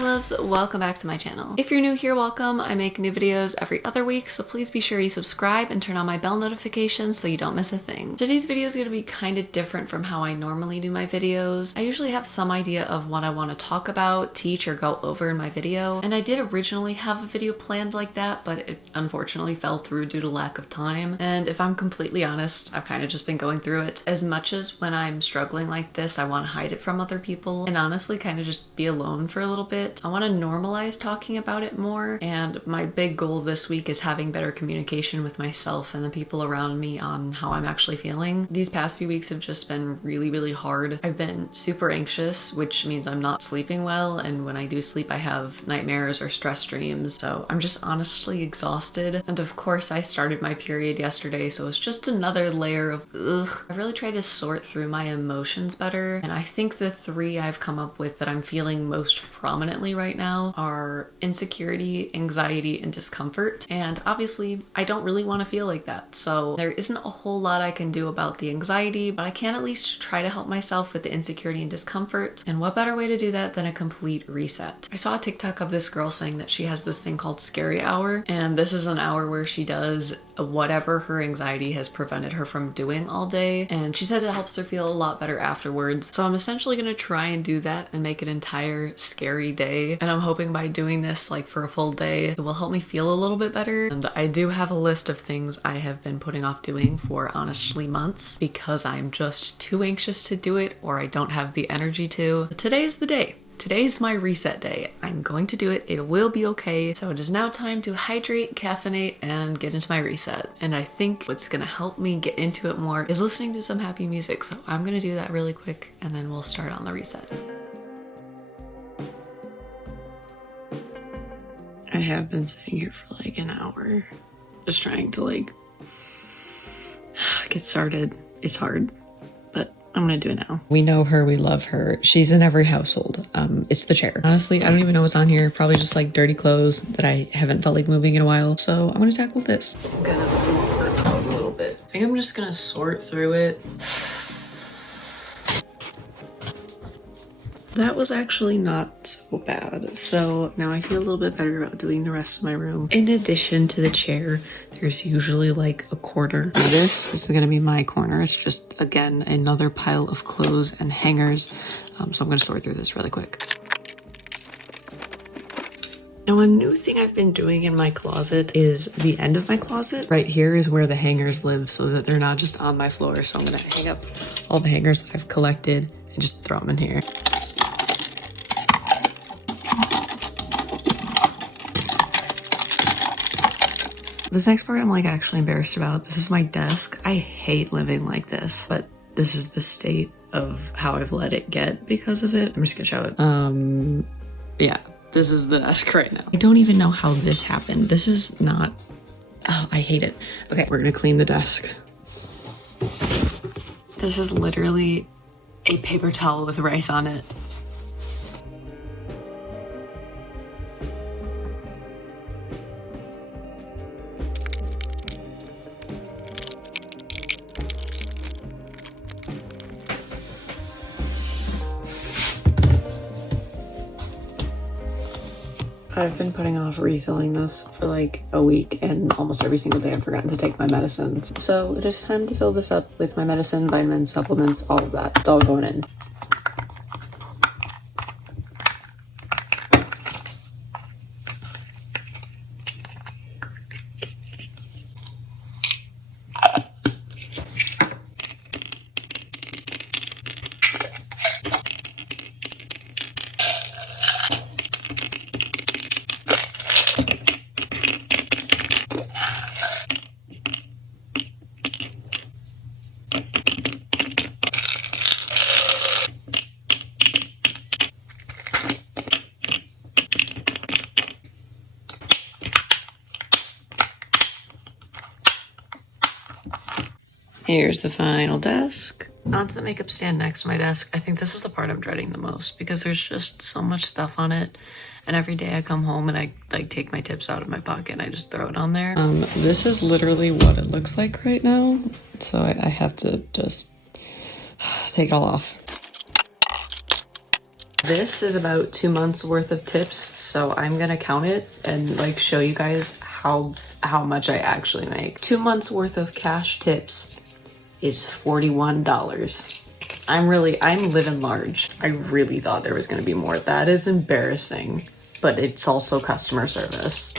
loves, welcome back to my channel. If you're new here, welcome. I make new videos every other week, so please be sure you subscribe and turn on my bell notifications so you don't miss a thing. Today's video is going to be kind of different from how I normally do my videos. I usually have some idea of what I want to talk about, teach, or go over in my video, and I did originally have a video planned like that, but it unfortunately fell through due to lack of time. And if I'm completely honest, I've kind of just been going through it. As much as when I'm struggling like this, I want to hide it from other people and honestly kind of just be alone for a little bit. I want to normalize talking about it more, and my big goal this week is having better communication with myself and the people around me on how I'm actually feeling. These past few weeks have just been really hard. I've been super anxious, which means I'm not sleeping well, and when I do sleep I have nightmares or stress dreams, so I'm just honestly exhausted. And of course I started my period yesterday, so it's just another layer of ugh. I really tried to sort through my emotions better, and I think the three I've come up with that I'm feeling most prominently right now are insecurity, anxiety, and discomfort. And obviously I don't really want to feel like that, so there isn't a whole lot I can do about the anxiety, but I can at least try to help myself with the insecurity and discomfort. And what better way to do that than a complete reset? I saw a TikTok of this girl saying that she has this thing called Scary Hour, and this is an hour where she does whatever her anxiety has prevented her from doing all day, and she said it helps her feel a lot better afterwards. So I'm essentially gonna try and do that and make an entire scary day, and I'm hoping by doing this like for a full day it will help me feel a little bit better. And I do have a list of things I have been putting off doing for honestly months because I'm just too anxious to do it, or I don't have the energy to. But today is the day. Today's my reset day. I'm going to do it. It will be okay. So it is now time to hydrate, caffeinate, and get into my reset. And I think what's gonna help me get into it more is listening to some happy music. So I'm gonna do that really quick and then we'll start on the reset. I have been sitting here for like an hour, just trying to like get started. It's hard, but I'm gonna do it now. We know her, we love her. She's in every household. It's the chair. Honestly, I don't even know what's on here. Probably just like dirty clothes that I haven't felt like moving in a while. So I'm gonna tackle this. I'm gonna move her out a little bit. I think I'm just gonna sort through it. That was actually not so bad. So now I feel a little bit better about doing the rest of my room. In addition to the chair, there's usually like a corner. This is gonna be my corner. It's just, again, another pile of clothes and hangers. So I'm gonna sort through this really quick. Now, a new thing I've been doing in my closet is the end of my closet. Right here is where the hangers live so that they're not just on my floor. So I'm gonna hang up all the hangers that I've collected and just throw them in here. This next part I'm like actually embarrassed about. This is my desk. I hate living like this, but this is the state of how I've let it get because of it. I'm just gonna show it. Yeah, this is the desk right now. I don't even know how this happened. This is not, oh, I hate it. Okay, we're gonna clean the desk. This is literally a paper towel with rice on it. I've been putting off refilling this for like a week, and almost every single day I've forgotten to take my medicines. So it is time to fill this up with my medicine, vitamins, supplements, all of that. It's all going in. Here's the final desk. Onto the makeup stand next to my desk. I think this is the part I'm dreading the most because there's just so much stuff on it. And every day I come home and I like take my tips out of my pocket and I just throw it on there. This is literally what it looks like right now. So I have to just take it all off. This is about 2 months worth of tips, so I'm gonna count it and like show you guys how much I actually make. 2 months worth of cash tips is $41. I'm living large. I really thought there was gonna be more. That is embarrassing, but it's also customer service.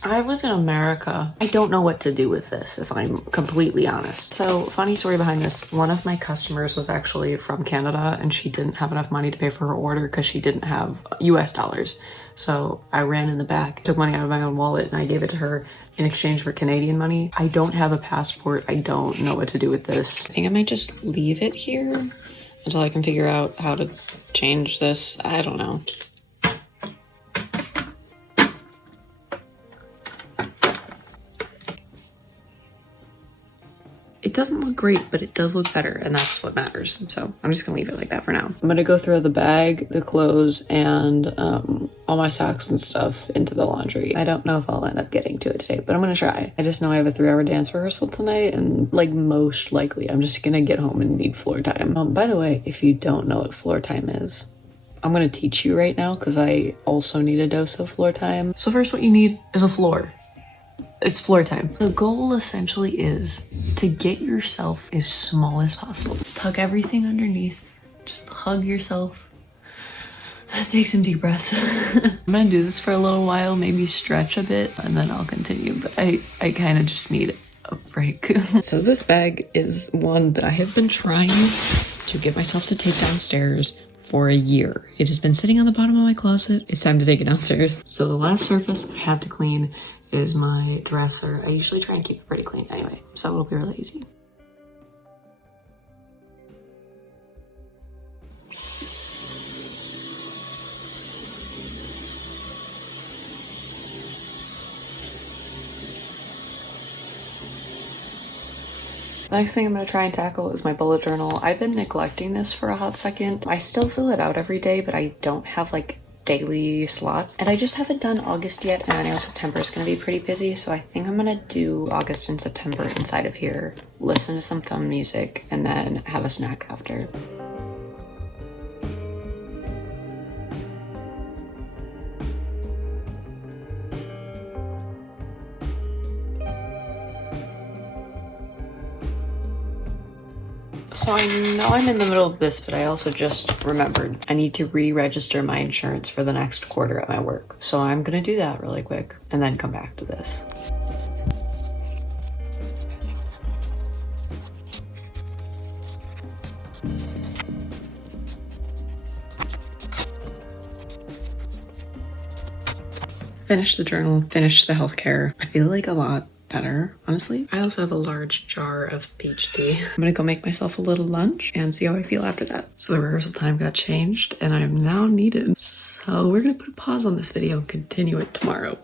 I live in America. I don't know what to do with this, if I'm completely honest. So, funny story behind this. One of my customers was actually from Canada and she didn't have enough money to pay for her order because she didn't have US dollars. So I ran in the back, took money out of my own wallet, and I gave it to her in exchange for Canadian money. I don't have a passport. I don't know what to do with this. I think I might just leave it here until I can figure out how to change this. I don't know. It doesn't look great, but it does look better, and that's what matters. So I'm just gonna leave it like that for now. I'm gonna go throw the bag, the clothes, and all my socks and stuff into the laundry. I don't know if I'll end up getting to it today, but I'm gonna try. I just know I have a 3-hour dance rehearsal tonight, and like most likely, I'm just gonna get home and need floor time. By the way, if you don't know what floor time is, I'm gonna teach you right now because I also need a dose of floor time. So first, what you need is a floor. It's floor time. The goal essentially is to get yourself as small as possible. Tuck everything underneath. Just hug yourself. Take some deep breaths. I'm gonna do this for a little while, maybe stretch a bit, and then I'll continue. But I kind of just need a break. So this bag is one that I have been trying to get myself to take downstairs for a year. It has been sitting on the bottom of my closet. It's time to take it downstairs. So the last surface I have to clean is my dresser. I usually try and keep it pretty clean anyway, so it'll be really easy. The next thing I'm going to try and tackle is my bullet journal. I've been neglecting this for a hot second. I still fill it out every day, but I don't have like daily slots, and I just haven't done August yet, and I know September is going to be pretty busy, so I think I'm going to do August and September inside of here, listen to some fun music, and then have a snack after. So I know I'm in the middle of this, but I also just remembered I need to re-register my insurance for the next quarter at my work. So I'm gonna do that really quick and then come back to this. Finish the journal, finish the healthcare. I feel like a lot better, honestly. I also have a large jar of peach tea. I'm gonna go make myself a little lunch and see how I feel after that. So the rehearsal time got changed and I'm now needed. So we're gonna put a pause on this video and continue it tomorrow.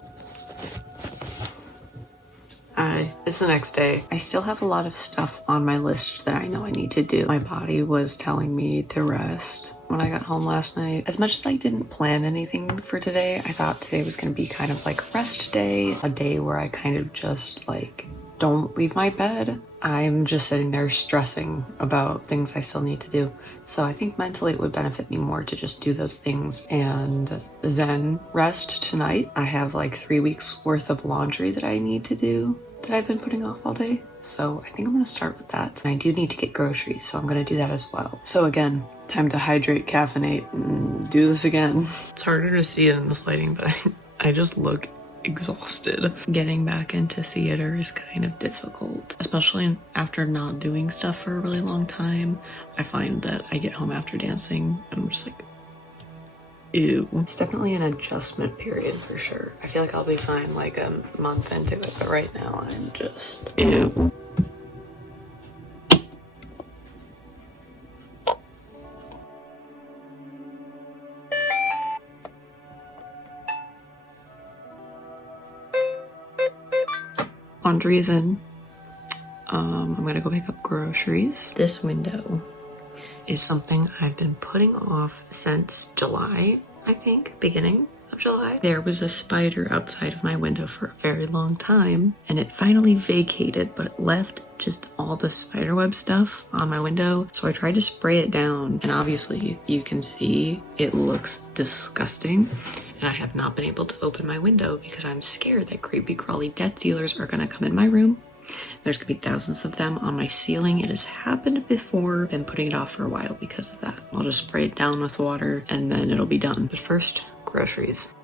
It's the next day. I still have a lot of stuff on my list that I know I need to do. My body was telling me to rest when I got home last night. As much as I didn't plan anything for today, I thought today was gonna be kind of like a rest day, a day where I kind of just like don't leave my bed. I'm just sitting there stressing about things I still need to do. So I think mentally it would benefit me more to just do those things and then rest tonight. I have like 3 weeks worth of laundry that I need to do that I've been putting off all day. So I think I'm gonna start with that. And I do need to get groceries, so I'm gonna do that as well. So again, time to hydrate, caffeinate, and do this again. It's harder to see it in this lighting, but I just look exhausted. Getting back into theater is kind of difficult, especially after not doing stuff for a really long time. I find that I get home after dancing and I'm just like, ew. It's definitely an adjustment period for sure. I feel like I'll be fine like a month into it, but right now I'm just, ew. Laundry is in. I'm gonna go pick up groceries. This window is something I've been putting off since July, I think, beginning of July. There was a spider outside of my window for a very long time, and it finally vacated, but it left just all the spiderweb stuff on my window. So I tried to spray it down, and obviously you can see it looks disgusting. And I have not been able to open my window because I'm scared that creepy crawly death dealers are gonna come in my room. There's gonna be thousands of them on my ceiling. It has happened before. Been putting it off for a while because of that. I'll just spray it down with water and then it'll be done. But first, groceries.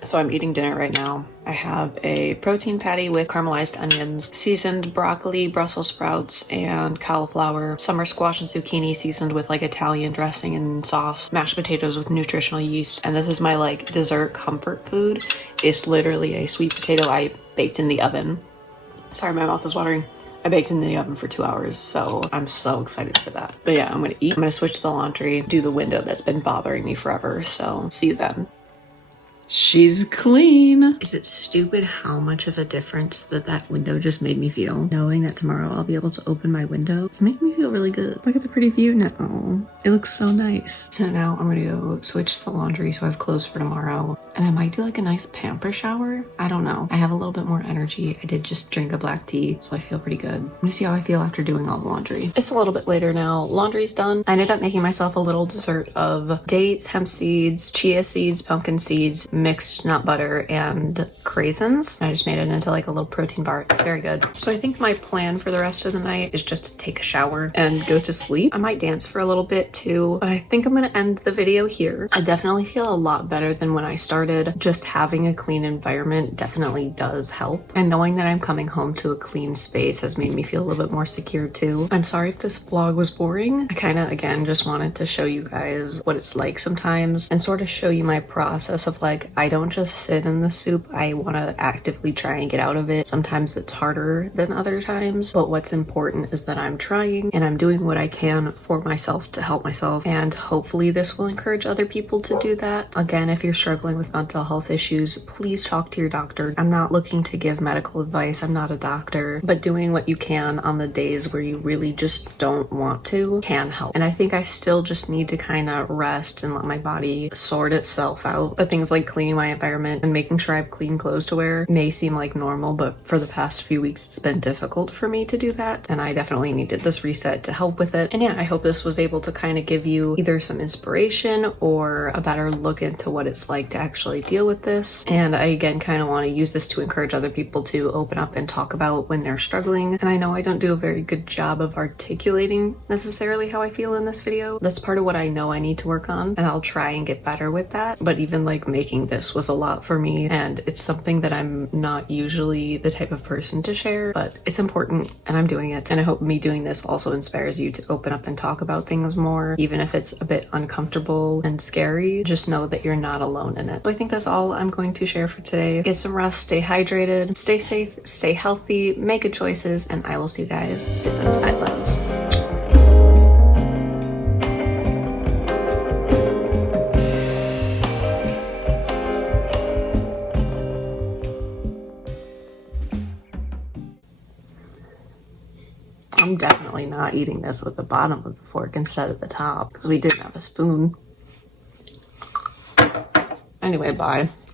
So I'm eating dinner right now. I have a protein patty with caramelized onions, seasoned broccoli, Brussels sprouts, and cauliflower, summer squash and zucchini seasoned with like Italian dressing and sauce, mashed potatoes with nutritional yeast. And this is my like dessert comfort food. It's literally a sweet potato I baked in the oven. Sorry, my mouth is watering. I baked in the oven for 2 hours, so I'm so excited for that. But yeah, I'm gonna eat. I'm gonna switch to the laundry, do the window that's been bothering me forever. So see you then. She's clean. Is it stupid how much of a difference that window just made me feel? Knowing that tomorrow I'll be able to open my window, it's making me feel really good. Look at the pretty view now. It looks so nice. So now I'm gonna go switch the laundry so I have clothes for tomorrow. And I might do like a nice pamper shower. I don't know. I have a little bit more energy. I did just drink a black tea, so I feel pretty good. I'm gonna see how I feel after doing all the laundry. It's a little bit later now. Laundry's done. I ended up making myself a little dessert of dates, hemp seeds, chia seeds, pumpkin seeds, mixed nut butter, and craisins. I just made it into like a little protein bar. It's very good. So I think my plan for the rest of the night is just to take a shower and go to sleep. I might dance for a little bit too, but I think I'm gonna end the video here. I definitely feel a lot better than when I started. Just having a clean environment definitely does help. And knowing that I'm coming home to a clean space has made me feel a little bit more secure too. I'm sorry if this vlog was boring. I kind of, again, just wanted to show you guys what it's like sometimes and sort of show you my process of like, I don't just sit in the soup. I want to actively try and get out of it. Sometimes it's harder than other times, but what's important is that I'm trying and I'm doing what I can for myself to help myself, and hopefully this will encourage other people to do that. Again, if you're struggling with mental health issues, please talk to your doctor. I'm not looking to give medical advice. I'm not a doctor, but doing what you can on the days where you really just don't want to can help. And I think I still just need to kind of rest and let my body sort itself out. But things like cleaning my environment and making sure I have clean clothes to wear may seem like normal, but for the past few weeks it's been difficult for me to do that, and I definitely needed this reset to help with it. And yeah, I hope this was able to kind of give you either some inspiration or a better look into what it's like to actually deal with this. And I again kind of want to use this to encourage other people to open up and talk about when they're struggling. And I know I don't do a very good job of articulating necessarily how I feel in this video. That's part of what I know I need to work on, and I'll try and get better with that. But even like making this was a lot for me, and it's something that I'm not usually the type of person to share, but it's important and I'm doing it. And I hope me doing this also inspires you to open up and talk about things more, even if it's a bit uncomfortable and scary. Just know that you're not alone in it. So I think that's all I'm going to share for today. Get some rest, stay hydrated, stay safe, stay healthy, make good choices, and I will see you guys soon. Bye, loves. I'm definitely not eating this with the bottom of the fork instead of the top because we didn't have a spoon. Anyway, bye.